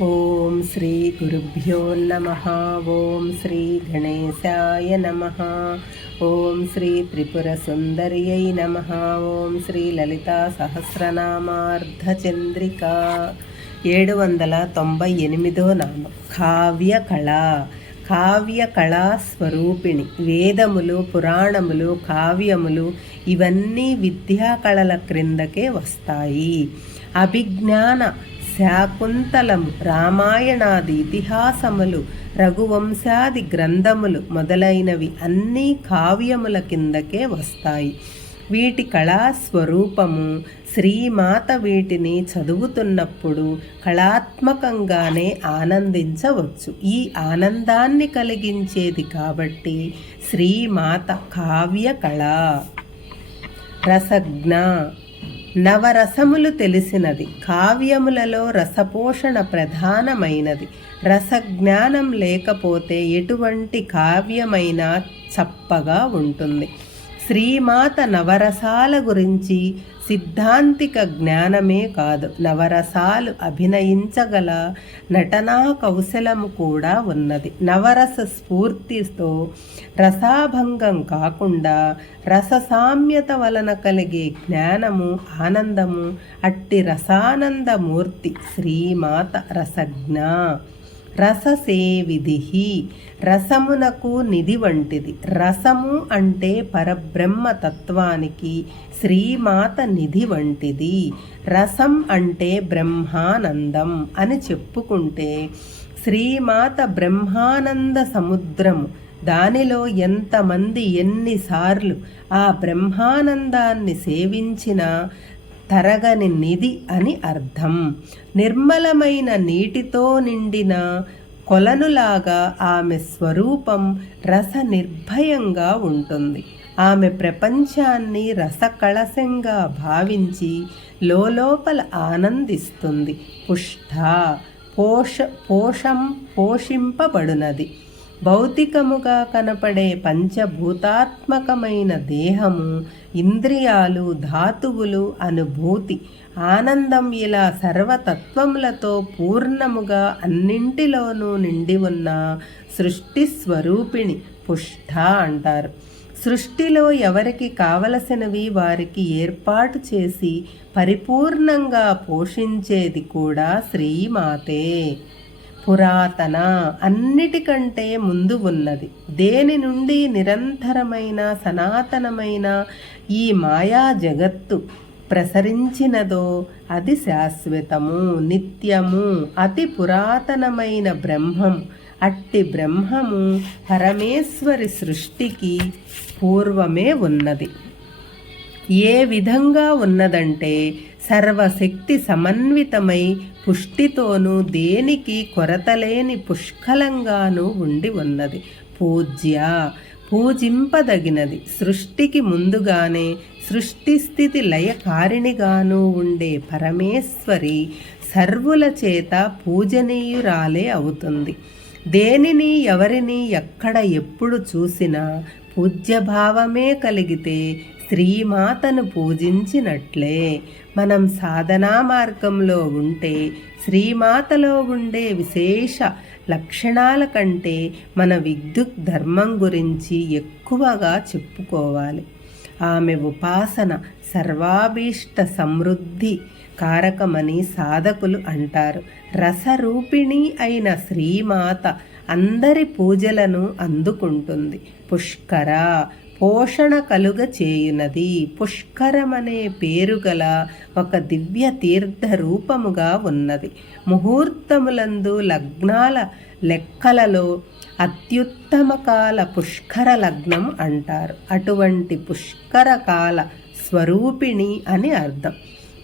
ఓం శ్రీ గురుభ్యో నమ. ఓం శ్రీ గణేశాయ నమ. ఓం శ్రీ త్రిపుర సుందర్యై నమ. ఓం శ్రీ లలితా సహస్రనామార్ధచంద్రిక ఏడు వందల తొంభై ఎనిమిదో నామం. కావ్య కళ. కావ్య కళా స్వరూపిణి. వేదములు పురాణములు కావ్యములు ఇవన్నీ విద్యా కళల క్రిందకే వస్తాయి. అభిజ్ఞాన శాకుంతలము రామాయణాది ఇతిహాసములు రఘువంశాది గ్రంథములు మొదలైనవి అన్నీ కావ్యముల కిందకే వస్తాయి. వీటి కళాస్వరూపము శ్రీమాత వీటిని చదువుతున్నప్పుడు కళాత్మకంగానే ఆనందించవచ్చు. ఈ ఆనందాన్ని కలిగించేది కాబట్టి శ్రీమాత కావ్య కళ రసజ్ఞ నవరసములు తెలిసినది. కావ్యములలో రసపోషణ ప్రధానమైనది. రసజ్ఞానం లేకపోతే ఎటువంటి కావ్యమైనా చప్పగా ఉంటుంది. శ్రీమాత నవరసాల గురించి సిద్ధాంతిక జ్ఞానమే కాదు నవరసాలు అభినయించగల నటనా కౌశలము కూడా ఉన్నది. నవరస స్ఫూర్తితో రసాభంగం కాకుండా రససామ్యత వలన కలిగే జ్ఞానము ఆనందము అట్టి రసానందమూర్తి శ్రీమాత రసజ్ఞ. రససేవిధి రసమునకు నిధి వంటిది. రసము అంటే పరబ్రహ్మ తత్వానికి శ్రీమాత నిధి వంటిది. రసం అంటే బ్రహ్మానందం అని చెప్పుకుంటే శ్రీమాత బ్రహ్మానంద సముద్రము. దానిలో ఎంతమంది ఎన్నిసార్లు ఆ బ్రహ్మానందాన్ని సేవించినా తరగని నిధి అని అర్థం. నిర్మలమైన నీటితో నిండిన కొలనులాగా ఆమె స్వరూపం రస నిర్భయంగా ఉంటుంది. ఆమె ప్రపంచాన్ని రసకళసంగా భావించి లోపల ఆనందిస్తుంది. పుష్ట పోష పోషం పోషింపబడునది. భౌతికముగా కనపడే పంచభూతాత్మకమైన దేహము ఇంద్రియాలు ధాతువులు అనుభూతి ఆనందం ఇలా సర్వతత్వములతో పూర్ణముగా అన్నింటిలోనూ నిండి ఉన్న సృష్టి స్వరూపిణి పుష్ట అంటారు. సృష్టిలో ఎవరికి కావలసినవి వారికి ఏర్పాటు చేసి పరిపూర్ణంగా పోషించేది కూడా శ్రీమాతే. పురాతన అన్నిటికంటే ముందు ఉన్నది. దేని నుండి నిరంతరమైన సనాతనమైన ఈ మాయా జగత్తు ప్రసరించినదో అది శాశ్వతము నిత్యము అతి పురాతనమైన బ్రహ్మం. అట్టి బ్రహ్మము పరమేశ్వరి సృష్టికి పూర్వమే ఉన్నది. ఏ విధంగా ఉన్నదంటే సర్వశక్తి సమన్వితమై పుష్టితోనూ దేనికి కొరతలేని పుష్కలంగాను ఉండి ఉన్నది. పూజ్య పూజింపదగినది. సృష్టికి ముందుగానే సృష్టి స్థితి లయకారిణిగాను ఉండే పరమేశ్వరి సర్వుల చేత పూజనీయురాలే అవుతుంది. దేనిని ఎవరిని ఎక్కడ ఎప్పుడు చూసినా పూజ్యభావమే కలిగితే శ్రీమాతను పూజించినట్లే. మనం సాధనా మార్గంలో ఉంటే శ్రీమాతలో ఉండే విశేష లక్షణాల కంటే మన విద్యుత్ ధర్మం గురించి ఎక్కువగా చెప్పుకోవాలి. ఆమె ఉపాసన సర్వాభీష్ట సమృద్ధి కారకమని సాధకులు అంటారు. రసరూపిణి అయిన శ్రీమాత అందరి పూజలను అందుకుంటుంది. పుష్కర పోషణ కలుగ చేయునది పుష్కరమనే పేరు గల ఒక దివ్య తీర్థ రూపముగా ఉన్నది. ముహూర్తములందు లగ్నాల లెక్కలలో అత్యుత్తమ కాల పుష్కర లగ్నం అంటారు. అటువంటి పుష్కర కాల స్వరూపిణి అని అర్థం.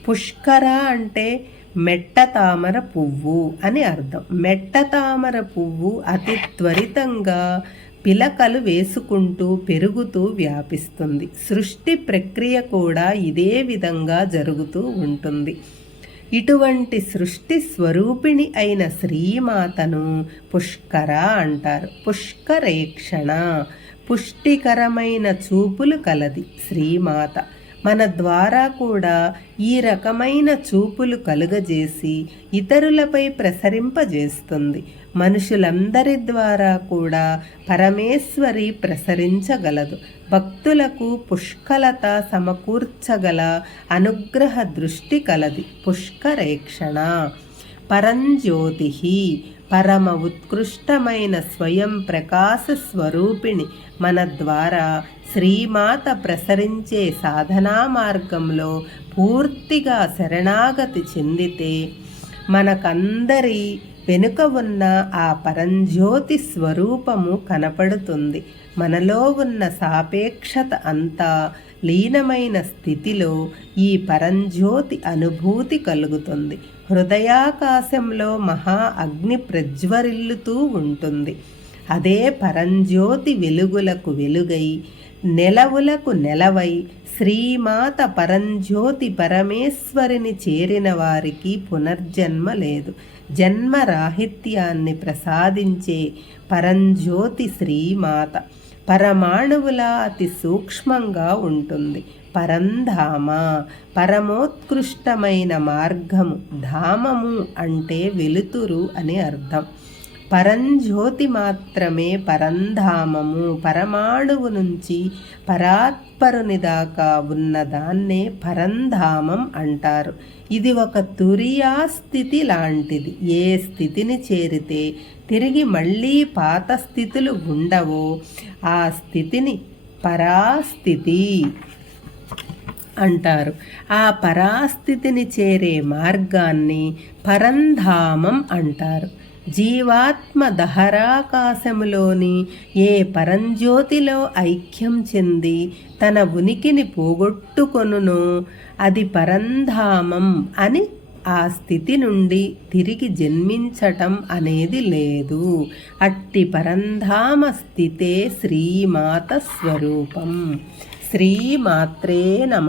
పుష్కర అంటే మెట్ట తామర పువ్వు అని అర్థం. మెట్ట తామర పువ్వు అతి త్వరితంగా పిలకలు వేసుకుంటూ పెరుగుతూ వ్యాపిస్తుంది. సృష్టి ప్రక్రియ కూడా ఇదే విధంగా జరుగుతూ ఉంటుంది. ఇటువంటి సృష్టి స్వరూపిణి అయిన శ్రీమాతను పుష్కర అంటారు. పుష్కరేక్షణ పుష్టికరమైన చూపులు కలది శ్రీమాత. మన ద్వారా కూడా ఈ రకమైన చూపులు కలుగజేసి ఇతరులపై ప్రసరింపజేస్తుంది. మనుషులందరి ద్వారా కూడా పరమేశ్వరి ప్రసరించగలదు. భక్తులకు పుష్కలత సమకూర్చగల అనుగ్రహ దృష్టి కలది. పుష్కరేక్షణ. పరంజ్యోతి పరమ ఉత్కృష్టమైన స్వయం ప్రకాశ స్వరూపిణి మన ద్వారా శ్రీమాత ప్రసరించే సాధనా మార్గంలో పూర్తిగా శరణాగతి చెందితే మనకందరి వెనుక ఉన్న ఆ పరంజ్యోతి స్వరూపము కనపడుతుంది. మనలో ఉన్న సాపేక్షత అంతా లీనమైన స్థితిలో ఈ పరంజ్యోతి అనుభూతి కలుగుతుంది. హృదయాకాశంలో మహా అగ్ని ప్రజ్వరిల్లుతూ ఉంటుంది. అదే పరంజ్యోతి వెలుగులకు వెలుగై నెలవులకు నెలవై శ్రీమాత పరంజ్యోతి పరమేశ్వరిని చేరిన వారికి పునర్జన్మ లేదు. జన్మరాహిత్యాన్ని ప్రసాదించే పరంజ్యోతి శ్రీమాత. పరమాణువుల అతి సూక్ష్మంగా ఉంటుంది. పరంధామ పరమోత్కృష్టమైన మార్గము ధామము అంటే వెలుతురు అని అర్థం. పరంజ్యోతి మాత్రమే పరంధామము. పరమాణువు నుంచి పరాత్పరుని దాకా ఉన్నదాన్నే పరంధామం అంటారు. ఇది ఒక తురియా స్థితి లాంటిది. ఏ స్థితిని చేరితే తిరిగి మళ్ళీ పాత స్థితులు ఉండవో ఆ స్థితిని పరాస్థితి అంటారు. ఆ పరాస్థితిని చేరే మార్గాన్ని పరంధామం అంటారు. జీవాత్మ దహరాకాశములోని ఏ పరంజ్యోతిలో ఐక్యం చెంది తన ఉనికిని పోగొట్టుకొనునో అది పరంధామం అని ఆ స్థితి నుండి తిరిగి జన్మించటం అనేది లేదు. అట్టి పరంధామ స్థితే శ్రీమాత స్వరూపం. శ్రీమాత్రే నమ.